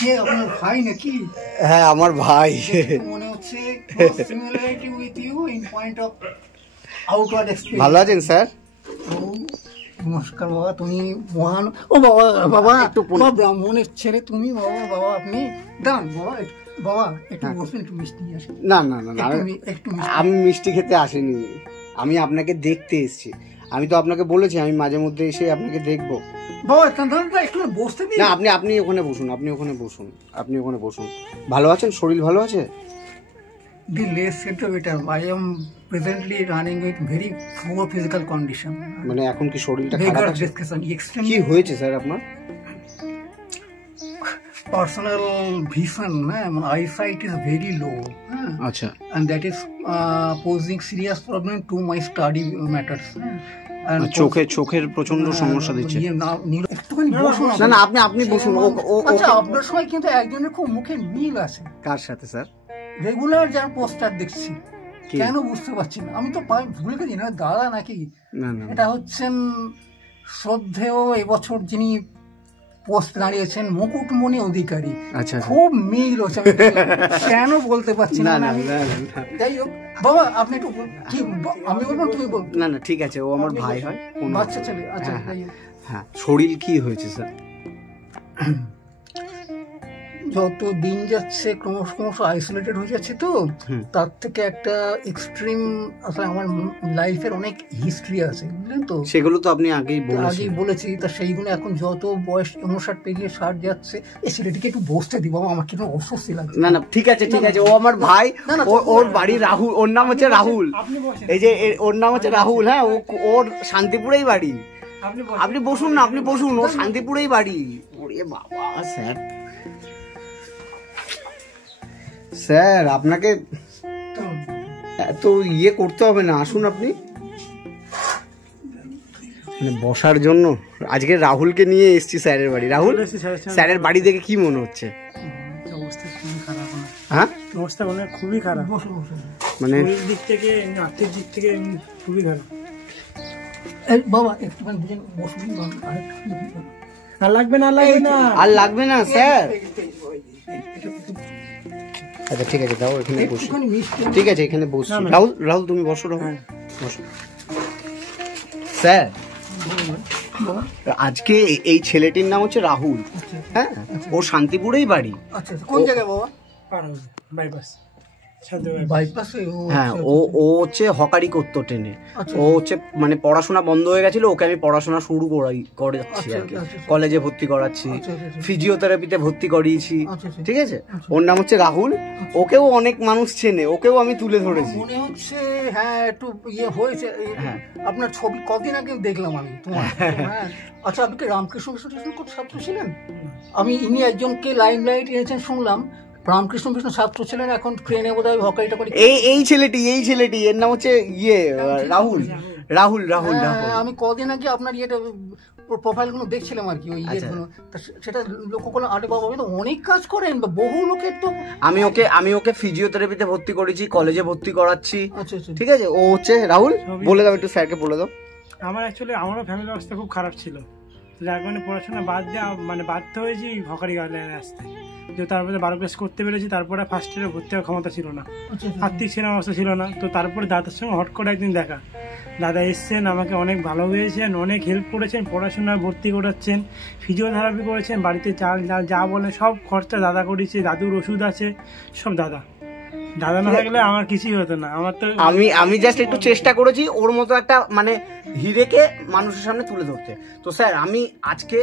কে আপনার ভাই নাকি? হ্যাঁ আমার ভাই। মনে হচ্ছে similarity with you in point of outward experience. ভালো আছেন স্যার? নমস্কার বাবা, তুমি মহান। ও বাবা, বাবা একটু ব্রাহ্মণের ছেলে তুমি বাবা, বাবা আপনি দাঁড়ান বাবা, বাবা একটু বসুন, একটু মিষ্টি নিয়ে আসুন। না না না, একটু আমি মিষ্টি খেতে আসিনি, আমি আপনাকে দেখতে এসেছি। আমি তো আপনাকে বলেছি আমি মাঝে মধ্যে এসে আপনাকে দেখবো। বাবা একটু বসতে দিন। না আপনি ওখানে বসুন, আপনি ওখানে বসুন, আপনি ওখানে বসুন। ভালো আছেন? শরীর ভালো আছে? The less said the better. I am presently running with very poor physical condition. মানে এখন কি শরীরটা খারাপ আছে? কি হয়েছে স্যার আপনার? Personal vision, মানে eyesight is very low. আচ্ছা। And that is posing serious problem to my study matters. চোখের প্রচন্ড সমস্যা দিচ্ছে। না না আপনি বসুন। আচ্ছা, আপনার সময় কিন্তু একজনের খুব মুখে মিল আছে। কার সাথে স্যার? রেগুলার যার পোস্টার দেখছি, কেন বুঝতে পারছি না। আমি তো ভুলে গেছি না দাদা নাকি? এটা হচ্ছেন শ্রদ্ধেয় এবছর যিনি পোস্ট দাঁড়িয়েছেন, মুকুটমণি অধিকারী। আচ্ছা, খুব মিল হচ্ছে, কেন বলতে পারছি না। যাই হোক বাবা, আপনি একটু আমি বলবো তুমি বল। না না ঠিক আছে, ও আমার ভাই হয়, বাচ্চা ছেলে। আচ্ছা হ্যাঁ। শরীর কি হয়েছে স্যার? যত দিন যাচ্ছে ক্রমশ আইসোলেটেড হয়ে যাচ্ছে, তো তার থেকে একটা এক্সট্রিম, আসলে আমার লাইফের অনেক হিস্ট্রি আছে বুঝলেন তো, সেগুলো তো আপনি আগেই বলেছি। তা সেইগুলো এখন যত বয়স 59 পেরিয়ে 60 যাচ্ছে, এই ছেলেটিকে একটু বসতে দিব, আমার কিন্তু অস্বস্তি লাগছে। না না ঠিক আছে, ও আমার ভাই, ওর বাড়ি রাহুল, ওর নাম হচ্ছে রাহুল। এই যে ওর নাম হচ্ছে রাহুল। হ্যাঁ, ওর শান্তিপুরেই বাড়ি। আপনি বসুন না, আপনি বসুন, ওর শান্তিপুরেই বাড়ি। ওরে বাবা স্যার, স্যার আপনাকে এত করতে হবে না, আসুন আপনি। মানে বসার জন্য আজকে রাহুলকে নিয়ে এসেছি স্যারের বাড়ি। রাহুল, স্যারের বাড়ি দেখে কি মনে হচ্ছে? হ্যাঁ, অবস্থা খুবই খারাপ, মানে দিক থেকে আর্থিক দিক থেকে খুবই খারাপ। বাবা একটুখানি বসুন। আর লাগবে না, আর লাগবে না স্যার। আচ্ছা ঠিক আছে, দাও এখানে বসো। ঠিক আছে, এখানে বসো। রাহুল তুমি বসো। রাহুল বসো। স্যার আজকে এই ছেলেটির নাম হচ্ছে রাহুল। হ্যাঁ, ও শান্তিপুরেই বাড়ি। আচ্ছা, কোন জায়গায় বাবা? বাইপাস। হ্যাঁ, ও হচ্ছে হকারি করতো ট্রেনে। ও হচ্ছে মানে পড়াশোনা বন্ধ হয়ে গেছিল, ওকে আমি পড়াশোনা শুরু করাচ্ছি আর কি, কলেজে ভর্তি করাচ্ছি, ফিজিওথেরাপিতে ভর্তি করিয়েছি। ঠিক আছে, ওর নাম হচ্ছে রাহুল। ওকেও অনেক মানুষ চেনে, ওকেও আমি তুলে ধরেছি। মনে হচ্ছে হ্যাঁ একটু হয়েছে। আপনার ছবি কদিন আগে দেখলাম আমি তোমার। আচ্ছা, আপনি কি রামকৃষ্ণ মিশন ছাত্র ছিলেন? আমি ইনি একজনকে লাইট এনেছেন শুনলাম, রামকৃষ্ণ মিশন ছাত্র ছিলেন, এখন ট্রেনে বোধহয় হকারিটা করে। এই ছেলেটি এর নাম হচ্ছে রাহুল। আমি কদিন আগে আপনার প্রোফাইলগুলো দেখছিলাম আর কি, ওই সেটা লক্ষ্য করলাম। আরে বাবা, অনেক কাজ করেন, বহু লোকের তো। আমি ওকে ফিজিওথেরাপিতে ভর্তি করেছি, কলেজে ভর্তি করাচ্ছি। ঠিক আছে, ও হচ্ছে রাহুল। বলে দাও একটু, স্যারকে বলে দাও। আমারও ফ্যামিলির অবস্থা খুব খারাপ ছিল, যার কারণে পড়াশোনা বাধ্য হয়েছি হকারি গার্ডলাইনে আসতে। তারপরে 12 ক্লাস করতে পেরেছি, তারপরে ফার্স্ট ইয়ারে ভর্তি হওয়ার ক্ষমতা ছিল না, আর্থিক সেরকম অবস্থা ছিল না। তো তারপরে দাদার সঙ্গে হট করে একদিন দেখা, দাদা এসছেন, আমাকে অনেক ভালোবেসেছেন, অনেক হেল্প করেছেন, পড়াশোনায় ভর্তি করাচ্ছেন, ফিজিওথেরাপি করেছেন, বাড়িতে চাল ডাল যা বলেন সব খরচা দাদা করেছে, দাদুর ওষুধ আছে সব দাদা না থাকলে আমার কিছুই হতো না। আমার তো আমি জাস্ট একটু চেষ্টা করেছি ওর মতো একটা মানে হিরেকে মানুষের সামনে তুলে ধরতে। তো স্যার আমি আজকে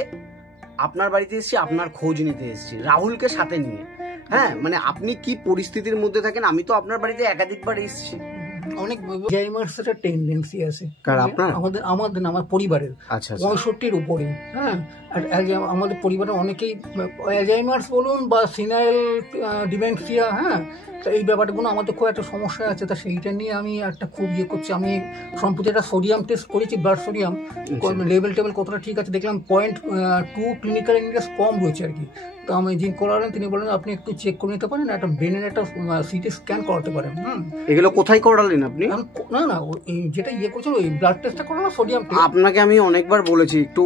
আপনার বাড়িতে এসেছি, আপনার খোঁজ নিতে এসেছি রাহুলকে সাথে নিয়ে। হ্যাঁ, মানে আপনি কি পরিস্থিতির মধ্যে থাকেন, আমি তো আপনার বাড়িতে একাধিকবার এসেছি। অনেক অ্যালজাইমার্সের টেন্ডেন্সি আছে আমার পরিবারের। 65-র উপরে। হ্যাঁ, আর আমাদের পরিবারের অনেকেই অ্যালজাইমার্স বলুন বা সিনাইল ডিমেনশিয়া, হ্যাঁ, এই ব্যাপারগুলো আমাদের খুব একটা সমস্যা আছে। তা সেইটা নিয়ে আমি একটা খুব করছি। আমি সম্প্রতি একটা সোডিয়াম টেস্ট করেছি, ব্লাড সোডিয়াম লেভেল কতটা ঠিক আছে দেখলাম, 0.2 ক্লিনিক্যাল ইন্ডেক্স কম রয়েছে আর কি। তো আমি যিনি করালেন তিনি বললেন আপনি একটু চেক করে নিতে পারেন, একটা ব্রেনের একটা সিটি স্ক্যান করাতে পারেন। এগুলো কোথায় করালেন আপনি? না যেটা করছেন ওই ব্লাড টেস্টটা করানো, সোডিয়াম টেস্ট। আপনাকে আমি অনেকবার বলেছি একটু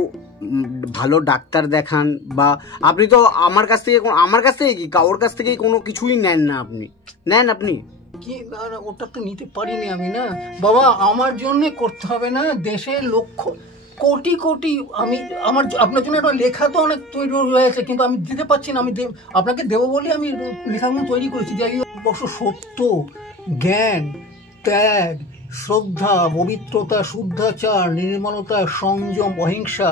ভালো ডাক্তার দেখান, বা আপনি তো আমার কাছ থেকে কি কারোর কাছ থেকে কোনো কিছুই নেন না, আপনি কি ওটা তো নিতে পারিনি আমি না বাবা, আমার জন্য করতে হবে না, দেশের লক্ষ কোটি কোটি আমি আপনার জন্য একটা লেখা তো অনেক তৈরি হয়েছে, কিন্তু আমি দিতে পারছি না। আমি আপনাকে দেবো বলে আমি লেখাগুলো তৈরি করেছি, যে অবশ্য সত্য, জ্ঞান, ত্যাগ, শ্রদ্ধা, পবিত্রতা, শুদ্ধাচার, নির্মলতা, সংযম, অহিংসা,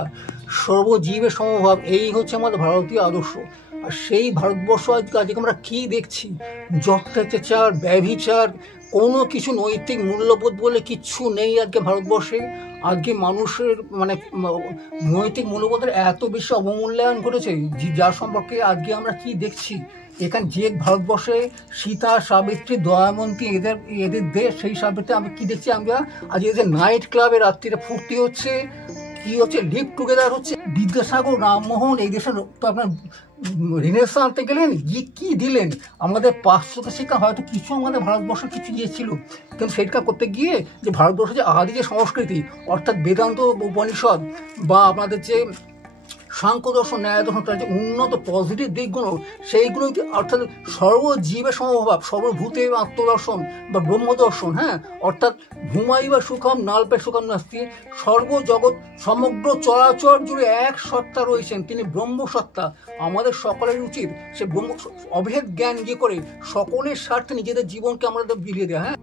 সর্বজীবের সমভাব, এই হচ্ছে আমাদের ভারতীয় আদর্শ। আর সেই ভারতবর্ষ আজকে আমরা কি দেখছি? যত্যাচার, ব্যভিচার, কোনো কিছু নৈতিক মূল্যবোধ বলে কিচ্ছু নেই আজকে ভারতবর্ষে। আজকে মানুষের মানে নৈতিক মূল্যবোধের এত বেশি অবমূল্যায়ন ঘটেছে, যার সম্পর্কে আজকে আমরা কি দেখছি। এখানে যে ভারতবর্ষে সীতা, সাবিত্রী, দয়ামন্তী এদের দেশ, সেই সাবিত্রী আমি কি দেখছি, আমরা আজ এই যে নাইট ক্লাবে রাত্রিরে ফুর্তি হচ্ছে, কি হচ্ছে, লিভ টুগেদার হচ্ছে। বিদ্যাসাগর, রামমোহন এই দেশের তো আপনার রিনেসাঁ আনতে গেলেন, কি দিলেন আমাদের পাশ্চাত্য শিক্ষা, হয়তো কিছু আমাদের ভারতবর্ষ কিছু দিয়েছিল, কিন্তু সেটা করতে গিয়ে যে ভারতবর্ষের যে আদি যে সংস্কৃতি, অর্থাৎ বেদান্ত, উপনিষদ বা আপনাদের যে সাংখ্য দর্শন, ন্যায় দর্শন, তার যে উন্নত পজিটিভ দিকগুলো, সেইগুলো অর্থাৎ সর্বজীবের সমভাব, সর্বভূতের আত্মদর্শন বা ব্রহ্মদর্শন, হ্যাঁ, অর্থাৎ ভূমাইবা সুখম নাল্পে সুখম নাস্তি, সর্বজগৎ সমগ্র চরাচর জুড়ে এক সত্তা রয়েছেন, তিনি ব্রহ্মসত্তা। আমাদের সকলের উচিত সে ব্রহ্ম অভেদ জ্ঞান ইয়ে করে সকলের স্বার্থে নিজেদের জীবনকে আমরা বিলিয়ে দেয়। হ্যাঁ,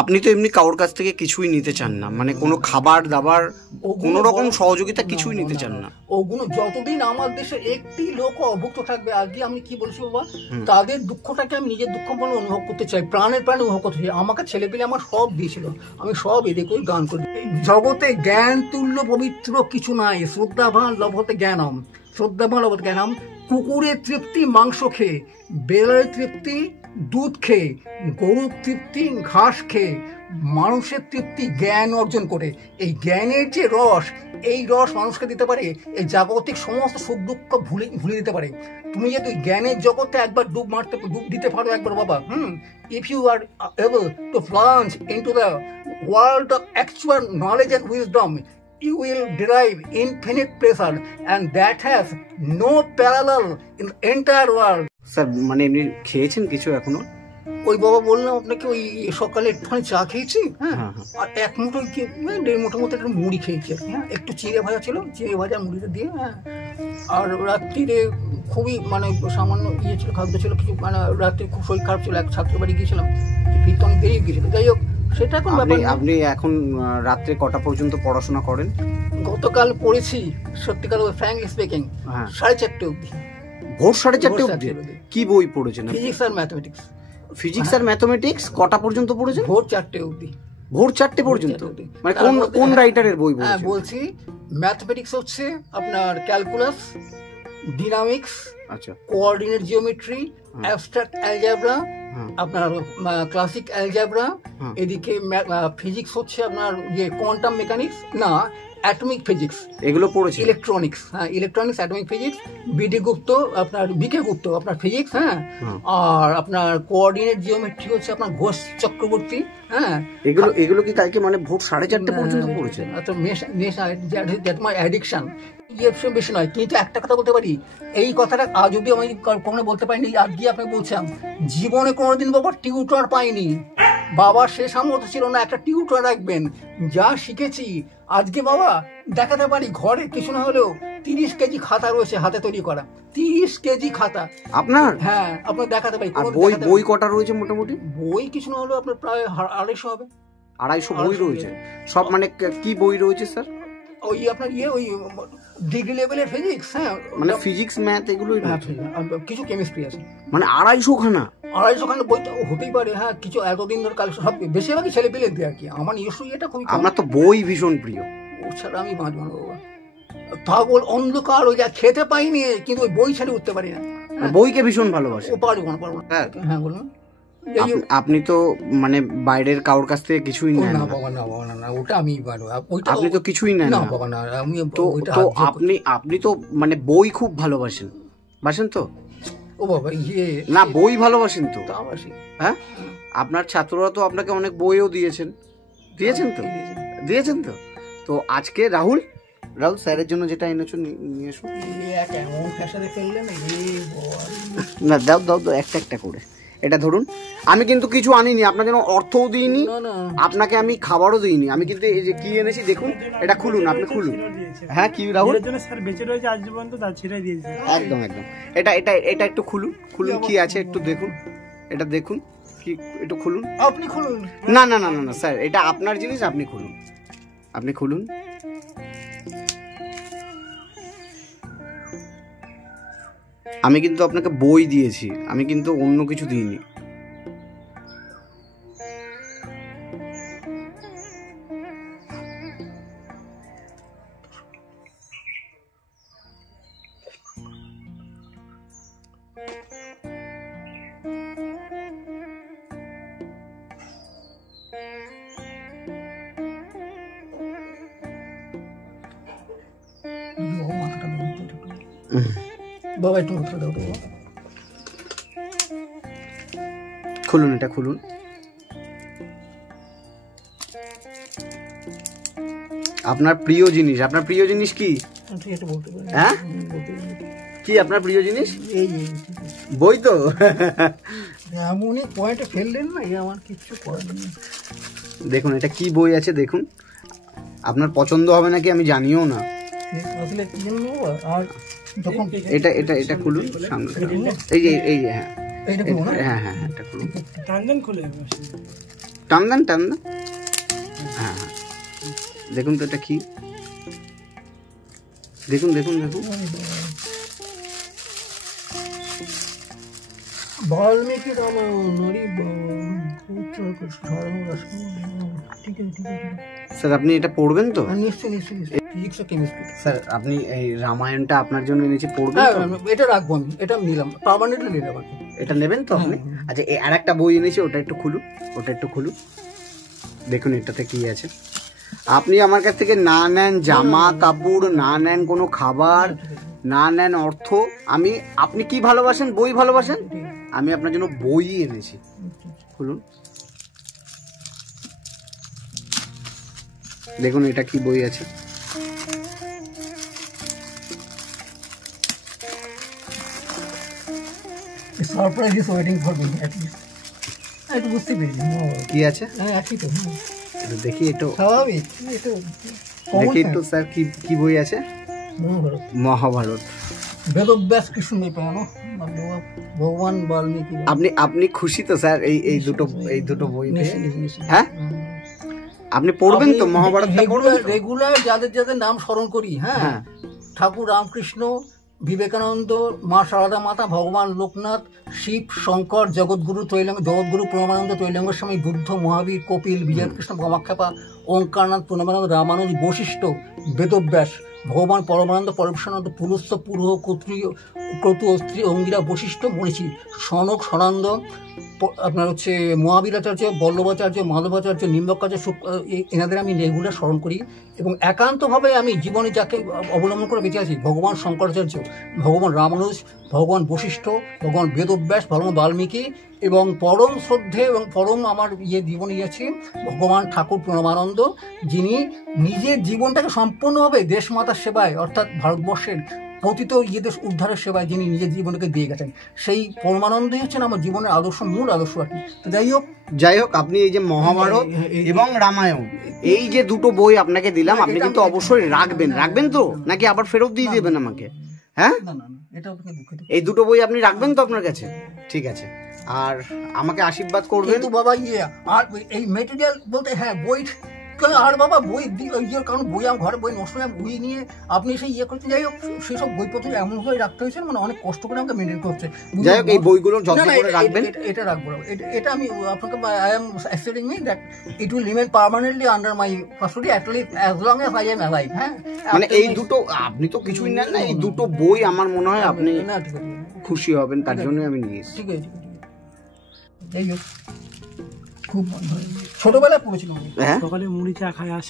আপনি তো এমনি কারোর কাছ থেকে কিছুই নিতে চান না, মানে কোনো খাবার দাবার, কোনো রকম সহযোগিতা কিছুই নিতে চান না। ওগুলো যতদিন আমার দেশে একটি লোক অভুক্ত থাকবে, আজকে আমি কি বলছি বাবা, তাদের দুঃখটাকে আমি নিজের দুঃখ বলে অনুভব করতে চাই, প্রাণের প্রাণে অনুভব করতে চাই। আমাকে ছেলে পেলে আমার সব দিয়েছিল, আমি সব এদের করে গান করি। জগতে জ্ঞান তুল্য পবিত্র কিছু নাই, শ্রদ্ধাবান লভতে জ্ঞানম, শ্রদ্ধাবান লভতে জ্ঞানম। কুকুরের তৃপ্তি মাংস খেয়ে, বেড়ালের তৃপ্তি দুধ খেয়ে, গরুর তৃপ্তি ঘাস খেয়ে, মানুষের তৃপ্তি জ্ঞান অর্জন করে। এই জ্ঞানের যে রস, এই রস মানুষকে দিতে পারে এই জাগতিক সমস্ত সুখ দুঃখ ভুলে দিতে পারে। তুমি যদি জ্ঞানের জগতে একবার ডুব দিতে পারো একবার বাবা, if you are able to plunge into the world of actual knowledge and wisdom, you will derive infinite pleasure, and that has no parallel in the entire world. Sir, মানে এমনি খেয়েছেন কিছু এখনো? ওই বাবা বললাম আপনাকে, ওই সকালে একটুখানি চা খেয়েছি, হ্যাঁ, আর এক মুঠো 1.5 মুঠোর মতো একটু মুড়ি খেয়েছি, হ্যাঁ, একটু চিড়ে ভাজা ছিল, চিড়ে ভাজা মুড়িটা দিয়ে, হ্যাঁ। আর রাত্রিরে খুবই মানে সামান্য ইয়ে ছিল, খাদ্য ছিল কিছু, মানে রাত্রে খুব শরীর খারাপ ছিল, এক ছাত্রের বাড়ি গিয়েছিলাম, ফিরতে অনেক দেরি গিয়েছিল। যাই হোক, সেটা এখন আপনি এখন রাত্রে কটা পর্যন্ত পড়াশোনা করেন? গতকাল পড়েছি সত্যিকার ফ্র্যাঙ্কলি স্পিকিং 4:30 অবধি। ভোর 4:30 অবধি? কি বই পড়েছেন? ফিজিক্স আর ম্যাথমেটিক্স। ফিজিক্স আর ম্যাথমেটিক্স কটা পর্যন্ত পড়েছেন? ভোর 4টে অবধি। ভোর 4টে পর্যন্ত? মানে কোন রাইটারের বই বলছেন? হ্যাঁ বলছি, ম্যাথমেটিক্স হচ্ছে আপনার ক্যালকুলাস, ডিনামিক্স, আচ্ছা, কোঅর্ডিনেট জিওমেট্রি, অ্যাবস্ট্রাক্ট অ্যালজেব্রা, আপনার ক্লাসিক অ্যালজেব্রা। এদিকে ফিজিক্স হচ্ছে আপনার ইয়ে কোয়ান্টাম মেকানিক্স, না অ্যাটমিক ফিজিক্স, এগুলো পড়েছি। ইলেকট্রনিক্স, হ্যাঁ, ইলেকট্রনিক্স, অ্যাটমিক ফিজিক্স, বিকে গুপ্ত আপনার ফিজিক্স, হ্যাঁ। আর আপনার কোঅর্ডিনেট জিওমেট্রি হচ্ছে আপনার ঘোষ চক্রবর্তী, হ্যাঁ। এগুলো কি কালকে মানে ভোর 4:30 পর্যন্ত পড়েছেন? আচ্ছা, মাই অ্যাডিকশন বেশি নয়, কিন্তু একটা কথা বলতে পারি, এই কথাটা আজ অব্দি আমি কখনো বলতে পারিনি, আজকে আপনাকে বলছিলাম, জীবনে কোনোদিন বাবা টিউটর পাইনি। বাবার সে সামর্থ্য ছিল না একটা টিউটর রাখবেন। যা শিখেছি আজকে বাবা দেখাতে পারি, ঘরে কিছু না হলেও 30 কেজি খাতা রয়েছে হাতে তৈরি করা, 30 কেজি খাতা আপনার। হ্যাঁ, আপনার দেখাতে পারি। বই কটা রয়েছে মোটামুটি? বই কিছু না হলেও আপনার প্রায় 250 হবে। 250 বই রয়েছে? সব মানে কি বই রয়েছে স্যার? ওই আপনার ওই ডিগ্রি লেভেলের ফিজিক্স, হ্যাঁ, মানে ফিজিক্স ম্যাথ এগুলোই রয়েছে, কিছু কেমিস্ট্রি আছে। মানে 250 খানা? 250 খানা বই হতেই পারে, হ্যাঁ। কিছু এতদিন ধরে কালেকশন সব বেশিরভাগই ছেলে পেলে দিয়ে আর কি। আমার নিজস্ব এটা খুবই, আমার তো বই ভীষণ প্রিয়। ও ছাড়া আমি বাঁচবো না বাবা, পাগল অন্ধকার ওই যা খেতে পাইনি, কিন্তু ওই বই ছেড়ে উঠতে পারি না। বইকে ভীষণ ভালোবাসি। পারবো না। হ্যাঁ বলুন। আপনি তো মানে বাইরের কারোর কাছ থেকে কিছুই নেন না? বাবা না, ওটা আমি পারবো। আপনি তো কিছুই নেন না বাবা, না। আমি তো আপনি তো মানে বই খুব ভালোবাসেন তো? ও বাবা, না, বই ভালোবাসেন তো? হ্যাঁ, আপনার ছাত্ররা তো আপনাকে অনেক বইও দিয়েছেন তো? তো আজকে রাহুল রাহুল স্যারের জন্য যেটা এনেছো নিয়ে এসো। না দাও দাও দাও, একটা একটা করে। এটা ধরুন, আমি কিন্তু কিছু আনিনি, আপনার জন্য অর্থও দিইনি, আপনাকে আমি খাবারও দিইনি, আমি কিন্তু এই যে কি এনেছি দেখুন, এটা খুলুন, আপনি খুলুন। হ্যাঁ কি রাহুল, একদম একদম। এটা এটা এটা একটু খুলুন, খুলুন কি আছে একটু দেখুন, এটা দেখুন কি, একটু খুলুন। আপনি খুলুন। না না না না না স্যার, এটা আপনার জিনিস, আপনি খুলুন, আপনি খুলুন। আমি কিন্তু আপনাকে বই দিয়েছি, আমি কিন্তু অন্য কিছু দিইনি। বাবা একটু দাও, খুলুন, এটা খুলুন। আপনার প্রিয় জিনিস, আপনার প্রিয় জিনিস কি? হ্যাঁ কি আপনার প্রিয় জিনিস? বই তো। এমনই পয়েন্টে ফেললেন না, আমার কিছু করার নেই। দেখুন এটা কি বই আছে দেখুন, আপনার পছন্দ হবে নাকি আমি জানিও না। আসলে কি জানো, আর যখন এটা এটা এটা খুলুন সামনে, এই যে এই যে হ্যাঁ হ্যাঁ হ্যাঁ হ্যাঁ এটা খুলুন, টানদান খুলে টানদান টানদান, হ্যাঁ হ্যাঁ দেখুন তো এটা কি, দেখুন দেখুন দেখুন। বাল্মীকি স্যার আপনি এটা পড়বেন তো? নিশ্চয়ই নিশ্চয়ই, ফিজিক্স ও কেমিস্ট্রি। স্যার আপনি এই রামায়ণটা আপনার জন্য এনেছি, পড়বেন তো? এটা রাখবো আমি, এটা নিলাম, পার্মানেন্টলি নিলাম। এটা নেবেন তো আপনি? আচ্ছা এই আরেকটা বই এনেছি, ওটা একটু খুলুন, ওটা একটু খুলুন, দেখুন এটাতে কি আছে। আপনি আমার কাছ থেকে না নেন জামা কাপড়, না নেন কোনো খাবার, না নেন অর্থ, আমি, আপনি কি ভালোবাসেন? বই ভালোবাসেন, আমি আপনার জন্য বই এনেছি। খুলুন, দেখুন এটা কি বই আছে। Surprise is waiting for me, at least একটু বুঝতে পেরেছি কি আছে। একই তো, দেখি একটু স্বাভাবিক, দেখি একটু স্যার কি কি বই আছে। মহাভারত, বেদব্যাস কৃষ্ণ পেয়ানো, ভগবান বাল্মীকি। আপনি আপনি খুশি তো স্যার এই দুটো বই পেয়ে? হ্যাঁ আপনি পড়বেন তো মহাভারত? রেগুলার যাদের যাদের নাম স্মরণ করি, হ্যাঁ, ঠাকুর রামকৃষ্ণ, বিবেকানন্দ, মা সারদা মাতা, ভগবান লোকনাথ, শিব, শঙ্কর, জগৎগুরু প্রণবানন্দ, ত্রৈলঙ্গ স্বামী, বুদ্ধ, মহাবীর, কপিল, বিজয়কৃষ্ণ, কামাখ্যাপা, ওঙ্কারনাথ, প্রণবানন্দ, রামানন্দ, বশিষ্ঠ, বেদব্যাস, ভগবান পরমানন্দ, পরমেশ্বরানন্দ, পুরুষ, পুরুহ, ক্রতু, অস্ত্রী, অঙ্গিরা, বশিষ্ঠ, মনীষী, সনক, সনন্দ, আপনার হচ্ছে মহাবীরাচার্য, বল্লভাচার্য, মাধবাচার্য, নিম্বাকার্য, এনাদের আমি রেগুলার স্মরণ করি। এবং একান্তভাবে আমি জীবনে যাকে অবলম্বন করে বেঁচে আছি, ভগবান শঙ্করাচার্য, ভগবান রামানুজ, ভগবান বশিষ্ঠ, ভগবান বেদব্যাস, ভগবান বাল্মীকি, এবং পরম শ্রদ্ধে এবং পরম আমার জীবনে আছে ভগবান ঠাকুর প্রণবানন্দ, যিনি নিজের জীবনটাকে সম্পূর্ণভাবে দেশমাতার সেবায়, অর্থাৎ ভারতবর্ষের পতিত দেশ উদ্ধারের সেবায় যিনি নিজের জীবনকে দিয়ে গেছেন, সেই পরমানন্দই হচ্ছেন আমার জীবনের আদর্শ, মূল আদর্শ আর কি। যাই হোক আপনি এই যে মহাভারত এবং রামায়ণ, এই যে দুটো বই আপনাকে দিলাম, আপনি কিন্তু অবশ্যই রাখবেন তো, নাকি আবার ফেরত দিয়ে দেবেন আমাকে? হ্যাঁ এই দুটো বই আপনি রাখবেন তো আপনার কাছে? ঠিক আছে, আর আমাকে আশীর্বাদ করবেন তো বাবা। আর এই মেটেরিয়াল বলতে, হ্যাঁ বই, আর বাবা বই কারণ বই আমার ঘরে বই নষ্ট হয়ে বই নিয়ে আপনি সেই করতে, যাই হোক সেসব বইপত্র এমনভাবে রাখতে হয়েছে, মানে অনেক কষ্ট করে আমাকে মেনটেন করছে। যাই হোক এই বইগুলো যত্ন করে রাখবেন। এটা রাখবো, এটা আমি আপনাকে, I am assuring me that it will remain permanently under my custody at least as long as I am alive. হ্যাঁ মানে এই দুটো, আপনি তো কিছুই নেন না, এই দুটো বই আমার মনে হয় আপনি খুশি হবেন, তার জন্য আমি নিয়েছি। ঠিক আছে, যাই হোক খুব ছোটবেলায় পড়েছিলাম। সকালে মুড়ি চা খায়, আর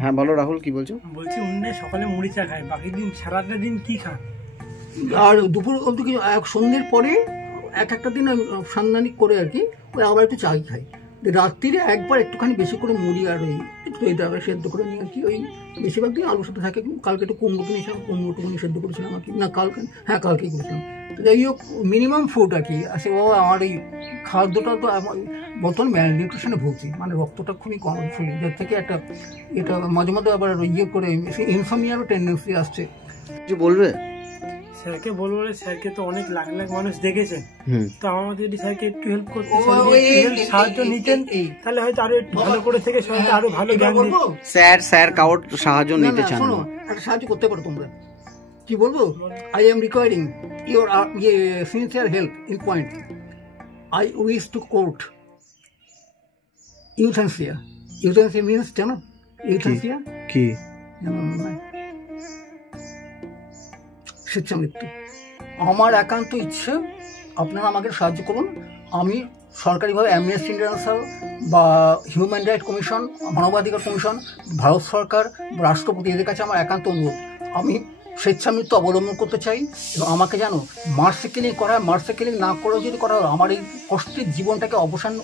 হ্যাঁ বলো রাহুল কি বলছো? বলছি উনি সকালে মুড়ি চা খায়, বাকি দিন সারাটা দিন কি খান? আর দুপুর অবধি সন্ধ্যের পরে একটা দিন সান্দানিক করে আর কি, ওই আবার একটু চা খাই। রাত্রিরে একবার একটুখানি বেশি করে মুড়ি আর ওই দইটা সেদ্ধ করে নিয়েছি, ওই বেশিরভাগ দিন আলুর সাথে থাকে। কালকে একটু কুমড়ো কিনেছিলাম, কুমড়োটুকুনি সেদ্ধ করেছিলাম আর কি, না কালকে, হ্যাঁ কালকেই করেছিলাম। তো যাই হোক মিনিমাম ফুড আর কি আসে বাবা। আমার এই খাদ্যটা তো বর্তমান ম্যালনিউট্রিশনে ভুগছি, মানে রক্তটা খুবই কম ফুল, যার থেকে একটা এটা মাঝে মাঝে আবার ইয়ে করে ইনসোমনিয়ারও টেন্ডেন্সি আসছে। কিছু বলবে? স্যারকে বলবো, স্যারকে তো অনেক লাখ লাখ মানুষ দেখেছেন, তো আমার মধ্যে যদি স্যারকে একটু হেল্প করতে সাহায্য নিতেন তাহলে হয়তো আরো একটু ভালো করে থেকে আরো ভালো জ্ঞান দিত। স্যার কাউর সাহায্য নিতে চান না? একটা সাহায্য করতে পারো তোমরা, কি বলবো? I am requiring your sincere help in point. I wish to court euthanasia. Euthanasia means জানো? ইউথেনসিয়া কি? স্বেচ্ছা মৃত্যু। আমার একান্ত ইচ্ছে আপনারা আমাকে সাহায্য করুন। আমি সরকারিভাবে অ্যামনেস্টি ইন্টারন্যাশনাল বা হিউম্যান রাইট কমিশন, মানবাধিকার কমিশন, ভারত সরকার, রাষ্ট্রপতি, এদের কাছে আমার একান্ত অনুরোধ। আমি স্বেচ্ছা মৃত্যু অবলম্বন করতে চাই এবং আমাকে জানো মার্সি কিলিং করা, মার্সি কিলিং না করেও যদি করা হয়, আমার এই কষ্টের জীবনটাকে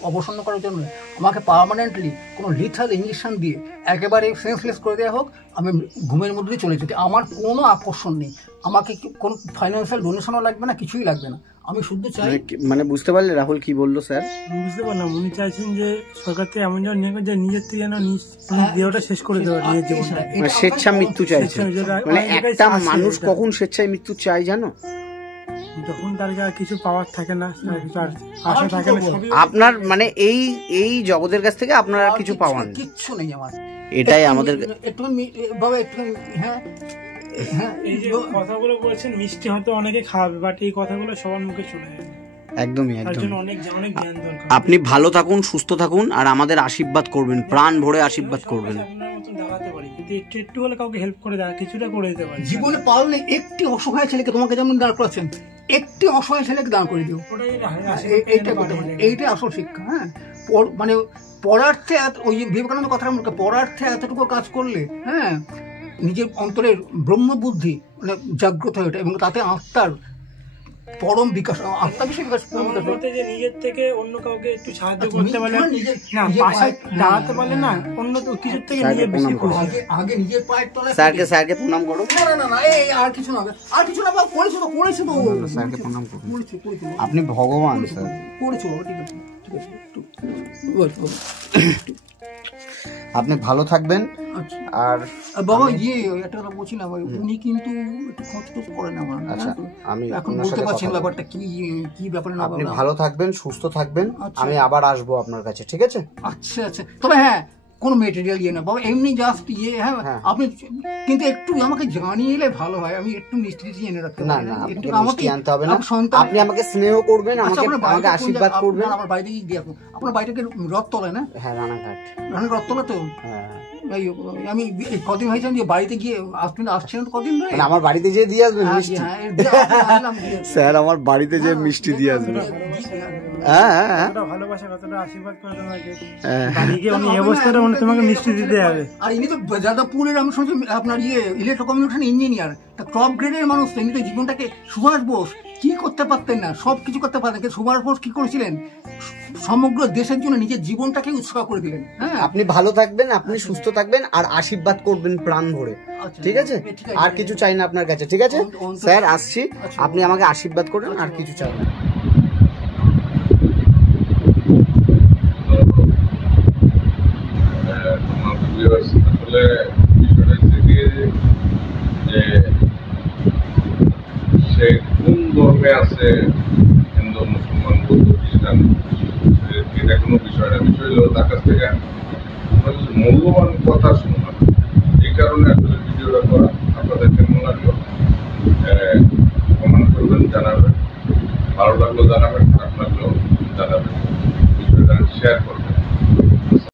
অবসন্ন করার জন্য আমাকে পার্মানেন্টলি কোনো লিথাল ইঞ্জেকশন দিয়ে একেবারে সেন্সলেস করে দেওয়া হোক, আমি ঘুমের মধ্যে চলে যেতে। আমার কোনো আকর্ষণ নেই, আমাকে কোনো ফাইন্যান্সিয়াল ডোনেশনও লাগবে না, কিছুই লাগবে না। আমি শুধু চাই, মানে বুঝতে পারলে রাহুল কি বললো স্যার? বুঝতে পারলাম, উনি চাইছেন যে সরকার থেকে এমন যেন নিয়ে যে নিজের থেকে যেন দেহটা শেষ করে দেওয়া, নিজের জীবনটা স্বেচ্ছা মৃত্যু চাইছে। মানে একটা মানুষ কখন স্বেচ্ছায় মৃত্যু চাই জানো? যখন তার কিছু পাওয়ার থাকে না, কিছু আশা থাকে না। আপনার মানে এই জগতের কাছ থেকে আপনার কিছু পাওয়ার কিচ্ছু নেই আমার। এটাই আমাদের একটু বাবা একটু, হ্যাঁ এই যে কথাগুলো বলেছেন মিষ্টি হয়তো অনেকে খাবে, বাট এই কথাগুলো সবার মুখে শুনে যাবে। একদমই তার জন্য অনেক জ্ঞান দরকার। আপনি ভালো থাকুন, সুস্থ থাকুন, আর আমাদের আশীর্বাদ করবেন, প্রাণ ভরে আশীর্বাদ করবেন। আপনার মতন দাঁড়াতে পারি, যদি একটু হলে কাউকে হেল্প করে দেয়, কিছুটা করে দিতে পারি। জীবনে পারলে একটি অসহায় ছেলেকে, তোমাকে যেমন দাঁড় করাচ্ছেন, একটি অসহায় ছেলেকে দান করে দিও। এইটাই আসল শিক্ষা। হ্যাঁ, মানে পরার্থে, ওই বিবেকানন্দ কথাটা মনে, পরার্থে এতটুকু কাজ করলে হ্যাঁ নিজের অন্তরের ব্রহ্মবুদ্ধি মানে জাগ্রত হয়ে ওঠে এবং তাতে আত্মার পরম বিকাশ, আত্মা বিষয় বিকাশ। যে নিজের থেকে অন্য কাউকে একটু সাহায্য করতে পারলে না, পাশে দাঁড়াতে পারলে না, অন্য কিছুর থেকে নিজে বেশি আগে নিজের পায়ের তলায়। স্যারকে প্রণাম করো। না এই আর কিছু না, আর কিছু না বাবা, করেছো তো স্যারকে প্রণাম করো। আপনি ভগবান স্যার, করেছো বাবা, ঠিক আছে ঠিক আছে। আপনি ভালো থাকবেন। আর বাবা একটা কথা বলছি না, উনি কিন্তু একটু খোঁজ করেন আমার। আচ্ছা, আমি এখন বলতে পারছি না ব্যাপারটা কি ব্যাপারে না। আপনি ভালো থাকবেন, সুস্থ থাকবেন, আমি আবার আসবো আপনার কাছে, ঠিক আছে? আচ্ছা, তবে হ্যাঁ কোনো মেটেরিয়াল ইয়ে না বাবা, এমনি জাস্ট হ্যাঁ আপনি কিন্তু একটু আমাকে জানিয়ে এলে ভালো হয়, আমি একটু মিষ্টি এনে রাখতে। না একটু আমাকে আনতে হবে না, আপনি আমাকে স্নেহ করবেন, আমাকে আশীর্বাদ করবেন। আমার বাড়িতে গিয়ে আসবো। আপনার বাড়িটা কি রথতলায় না? হ্যাঁ, রানাঘাট রথতলা তো। হ্যাঁ, আমি কদিন হয়েছিলাম যে বাড়িতে গিয়ে আসছিলাম কদিন ধরে, আমার বাড়িতে যেয়ে দিয়ে আসবেন মিষ্টি। স্যার আমার বাড়িতে যেয়ে মিষ্টি দিয়ে আসবেন। ভালোবাসা কতটা আশীর্বাদ করে তোমাকে মিষ্টি দিতে হবে। আর ইনি তো যাদবপুরের, আমি শুনছি আপনার ইলেকট্রো কমিউনিকেশন ইঞ্জিনিয়ার, টপ গ্রেডের মানুষ। ইনি তো জীবনটাকে, সুভাষ বোস কি করতে পারতেন না, সব কিছু করতে পারতেন, কিন্তু সুভাষ বোস কি করেছিলেন, সমগ্র দেশের জন্য নিজের জীবনটাকে উৎসর্গ করে দিলেন। হ্যাঁ, আপনি ভালো থাকবেন, আপনি সুস্থ থাকবেন, আর আশীর্বাদ করবেন প্রাণ ভরে, ঠিক আছে? আর কিছু চাই না আপনার কাছে, ঠিক আছে স্যার? আসছি, আপনি আমাকে আশীর্বাদ করবেন, আর কিছু চাই না। আসলে বিষয়টা থেকে যে সে কোন ধর্মে আছে, হিন্দু, মুসলমান, বৌদ্ধ, খ্রিস্টান, এটা কোনো বিষয় না। বিষয় হলো তার কাছ থেকে মূল্যবান কথা শোনা। এই কারণে আসলে ভিডিওটা করা। আপনাদের কেমন লাগলো কমেন্ট করবেন, জানাবেন। ভালো লাগলো জানাবেন, খারাপ লাগলো জানাবেন, বিষয়টা শেয়ার করবেন।